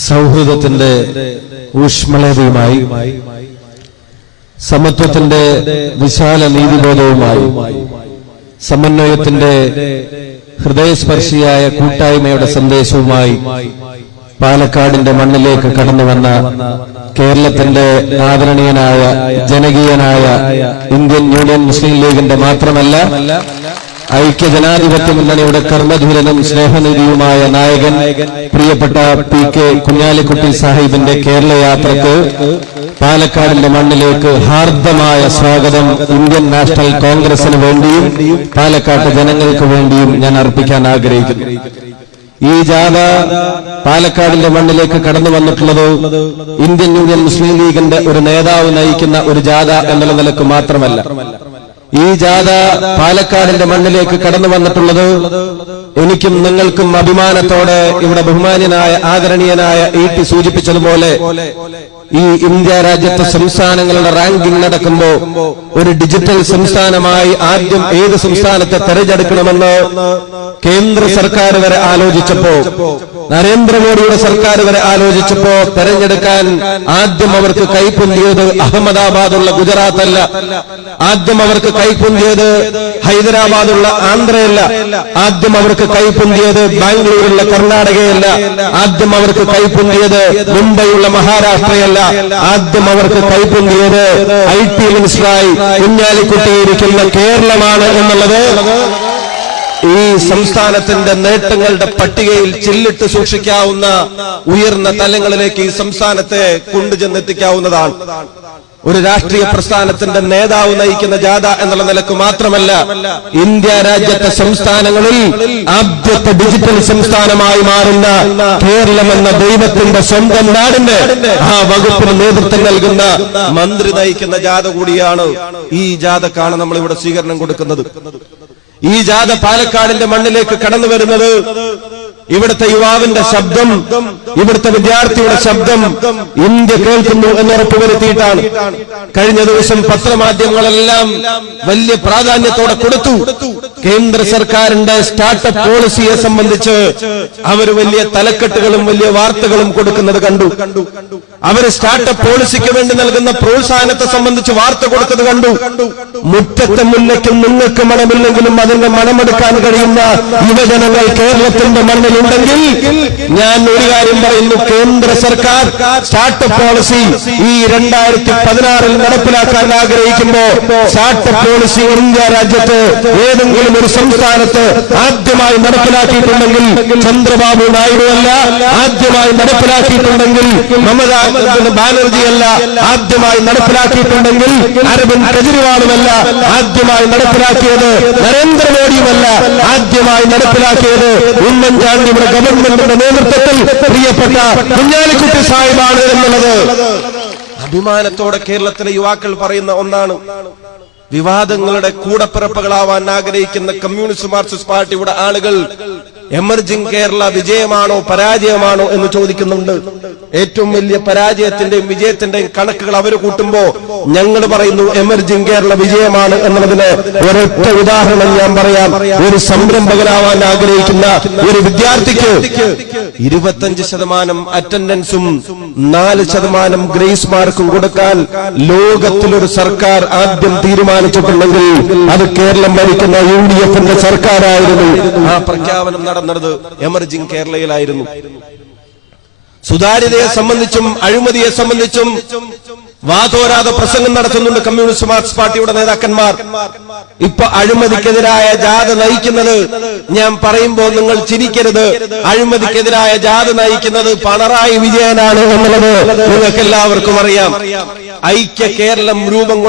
സൗഹൃദത്തിന്റെ ഊഷ്മളതയുമായി സമത്വത്തിന്റെ വിശാല നീതിബോധവുമായി സമന്വയത്തിന്റെ ഹൃദയസ്പർശിയായ കൂട്ടായ്മയുടെ സന്ദേശവുമായി പാലക്കാടിന്റെ മണ്ണിലേക്ക് കടന്നുവന്ന കേരളത്തിന്റെ ആദരണീയനായ ജനകീയനായ ഇന്ത്യൻ യൂണിയൻ മുസ്ലിം ലീഗിന്റെ മാത്രമല്ല ഐക്യജനാധിപത്യ മുന്നണിയുടെ കർമ്മധീരനും സ്നേഹനിധിയുമായ നായകൻ പ്രിയപ്പെട്ട PK കുഞ്ഞാലിക്കുട്ടി സാഹിബിന്റെ കേരള യാത്രക്ക് പാലക്കാടിന്റെ മണ്ണിലേക്ക് ഹാർദമായ സ്വാഗതം ഇന്ത്യൻ നാഷണൽ കോൺഗ്രസിന് വേണ്ടിയും പാലക്കാട്ടെ ജനങ്ങൾക്ക് വേണ്ടിയും ഞാൻ അർപ്പിക്കാൻ ആഗ്രഹിക്കുന്നു. ഈ ജാഥ പാലക്കാടിന്റെ മണ്ണിലേക്ക് കടന്നു വന്നിട്ടുള്ളത് ഇന്ത്യൻ യൂണിയൻ മുസ്ലിം ലീഗിന്റെ ഒരു നേതാവ് നയിക്കുന്ന ഒരു ജാഥ എന്നുള്ള നിലക്ക് മാത്രമല്ല. ഈ ജാഥ പാലക്കാടിന്റെ മണ്ണിലേക്ക് കടന്നു വന്നിട്ടുള്ളത് എനിക്കും നിങ്ങൾക്കും അഭിമാനത്തോടെ ഇവിടെ ബഹുമാന്യനായ ആദരണീയനായ ET സൂചിപ്പിച്ചതുപോലെ ഈ ഇന്ത്യ രാജ്യത്തെ സംസ്ഥാനങ്ങളുടെ റാങ്കിംഗ് നടക്കുമ്പോ ഒരു ഡിജിറ്റൽ സംസ്ഥാനമായി ആദ്യം ഏത് സംസ്ഥാനത്തെ തെരഞ്ഞെടുക്കണമെന്ന് കേന്ദ്ര സർക്കാർ വരെ ആലോചിച്ചപ്പോ, നരേന്ദ്രമോദിയുടെ സർക്കാർ വരെ ആലോചിച്ചപ്പോ തെരഞ്ഞെടുക്കാൻ ആദ്യം അവർക്ക് കൈപ്പൊന്തിയത് അഹമ്മദാബാദുള്ള ഗുജറാത്ത് അല്ല, ആദ്യം അവർക്ക് കൈപ്പൊന്തിയത് ഹൈദരാബാദുള്ള ആന്ധ്രയല്ല, ആദ്യം അവർക്ക് കൈപ്പൊന്തിയത് ബാംഗ്ലൂരുള്ള കർണാടകയല്ല, ആദ്യം അവർക്ക് കൈപ്പൊന്തിയത് മുംബൈയുള്ള മഹാരാഷ്ട്രയല്ല, ആദ്യം അവർക്ക് കൈപ്പൊന്തിയത് IT മിനിസ്റ്ററായി കുഞ്ഞാലിക്കുട്ടിയിരിക്കുന്ന കേരളമാണ് എന്നുള്ളത് ഈ സംസ്ഥാനത്തിന്റെ നേട്ടങ്ങളുടെ പട്ടികയിൽ ചില്ലിട്ട് സൂക്ഷിക്കാവുന്ന ഉയർന്ന തലങ്ങളിലേക്ക് ഈ സംസ്ഥാനത്തെ കൊണ്ടുചെന്നെത്തിക്കാവുന്നതാണ്. ഒരു രാഷ്ട്രീയ പ്രസ്ഥാനത്തിന്റെ നേതാവ് നയിക്കുന്ന ജാഥ എന്നുള്ള നിലക്ക് മാത്രമല്ല, ഇന്ത്യ രാജ്യത്തെ സംസ്ഥാനങ്ങളിൽ ആദ്യത്തെ ഡിജിറ്റൽ സംസ്ഥാനമായി മാറുന്ന കേരളം എന്ന ദൈവത്തിന്റെ സ്വന്തം നാടിന്റെ ആ വകുപ്പിന് നേതൃത്വം നൽകുന്ന മന്ത്രി നയിക്കുന്ന ജാഥ കൂടിയാണ്. ഈ ജാഥക്കാണ് നമ്മൾ ഇവിടെ സ്വീകരണം കൊടുക്കുന്നത്. ഈ ജാഥ പാലക്കാടിന്റെ മണ്ണിലേക്ക് കടന്നു വരുന്നത് ഇവിടുത്തെ യുവാവിന്റെ ശബ്ദം, ഇവിടുത്തെ വിദ്യാർത്ഥിയുടെ ശബ്ദം ഇന്ത്യ കേൾക്കുന്നു എന്ന് ഉറപ്പുവരുത്തിയിട്ടാണ്. കഴിഞ്ഞ ദിവസം പത്രമാധ്യമങ്ങളെല്ലാം വലിയ പ്രാധാന്യത്തോടെ കൊടുത്തു. കേന്ദ്ര സർക്കാരിന്റെ സ്റ്റാർട്ടപ്പ് പോളിസിയെ സംബന്ധിച്ച് അവർ വലിയ തലക്കെട്ടുകളും വലിയ വാർത്തകളും കൊടുക്കുന്നത് കണ്ടു. അവർ സ്റ്റാർട്ടപ്പ് പോളിസിക്ക് വേണ്ടി നൽകുന്ന പ്രോത്സാഹനത്തെ സംബന്ധിച്ച് വാർത്ത കൊടുത്തത് കണ്ടു. മുറ്റത്തെ മുല്ലയ്ക്കും നിങ്ങൾക്ക് മണമില്ലെങ്കിലും അതിന്റെ മണമെടുക്കാൻ കഴിയുന്ന യുവജനങ്ങൾ കേരളത്തിന്റെ മണ്ണിലുണ്ടെങ്കിൽ ഞാൻ ഒരു കാര്യം പറയുന്നു, കേന്ദ്ര സർക്കാർ സ്റ്റാർട്ടപ്പ് പോളിസി ഈ 2016 നടപ്പിലാക്കാൻ ആഗ്രഹിക്കുമ്പോ സ്റ്റാർട്ടപ്പ് പോളിസി ഇന്ത്യ രാജ്യത്ത് ഏതെങ്കിലും ഒരു സംസ്ഥാനത്ത് ആദ്യമായി നടപ്പിലാക്കിയിട്ടുണ്ടെങ്കിൽ ചന്ദ്രബാബു നായിഡു അല്ല, ആദ്യമായി നടപ്പിലാക്കിയിട്ടുണ്ടെങ്കിൽ മമതാ ബാനർജി അല്ല, ആദ്യമായി നടപ്പിലാക്കിയിട്ടുണ്ടെങ്കിൽ അരവിന്ദ് കെജ്രിവാളുമല്ല, ആദ്യമായി നടപ്പിലാക്കിയത് നരേന്ദ്രമോദിയുമല്ല, ആദ്യമായി നടപ്പിലാക്കിയത് ഉമ്മൻചാണ്ടിയുടെ ഗവൺമെന്റിന്റെ നേതൃത്വത്തിൽ പ്രിയപ്പെട്ട കുഞ്ഞാലിക്കുട്ടി സാഹിബാണ് എന്നുള്ളത് അഭിമാനത്തോടെ കേരളത്തിലെ യുവാക്കൾ പറയുന്ന ഒന്നാണ്. വിവാദങ്ങളുടെ കൂടപ്പിറപ്പുകളാവാൻ ആഗ്രഹിക്കുന്ന കമ്മ്യൂണിസ്റ്റ് മാർക്സിസ്റ്റ് പാർട്ടിയുടെ ആളുകൾ എമർജിംഗ് കേരള വിജയമാണോ പരാജയമാണോ എന്ന് ചോദിക്കുന്നുണ്ട്. ഏറ്റവും വലിയ പരാജയത്തിന്റെയും വിജയത്തിന്റെയും കണക്കുകൾ അവർ കൂട്ടുമ്പോ ഞങ്ങൾ പറയുന്നു എമർജിംഗ് കേരള വിജയമാണ് എന്നുള്ളതിന് ഒരൊറ്റ ഉദാഹരണം ഞാൻ പറയാം. ഒരു സംരംഭകനാവാൻ ആഗ്രഹിക്കുന്ന ഒരു വിദ്യാർത്ഥിക്ക് 25% അറ്റൻഡൻസും 4% ഗ്രേസ് മാർക്കും കൊടുക്കാൻ ലോകത്തിലൊരു സർക്കാർ ആദ്യം തീരുമാനിച്ചിട്ടുണ്ടെങ്കിൽ അത് കേരളം ഭരിക്കുന്ന UDFന്റെ സർക്കാരായിരുന്നു. ആ പ്രഖ്യാപനം നടന്നത് എമർജിംഗ് കേരളയിലായിരുന്നു. സുതാര്യതയെ സംബന്ധിച്ചും അഴിമതിയെ സംബന്ധിച്ചും വാതോരാതെ പ്രസംഗം നടത്തുന്നുണ്ട് കമ്മ്യൂണിസ്റ്റ് മാർക്സിസ്റ്റ് പാർട്ടിയുടെ നേതാക്കന്മാർ. ഇപ്പൊ അഴിമതിക്കെതിരായ ജാഥ നയിക്കുന്നത്, ഞാൻ പറയുമ്പോൾ നിങ്ങൾ ചിരിക്കരുത്, അഴിമതിക്കെതിരായ ജാഥ നയിക്കുന്നത് പിണറായി വിജയനാണ് എന്നുള്ളത് നിങ്ങൾക്ക് എല്ലാവർക്കും അറിയാം. ഐക്യ കേരളം രൂപം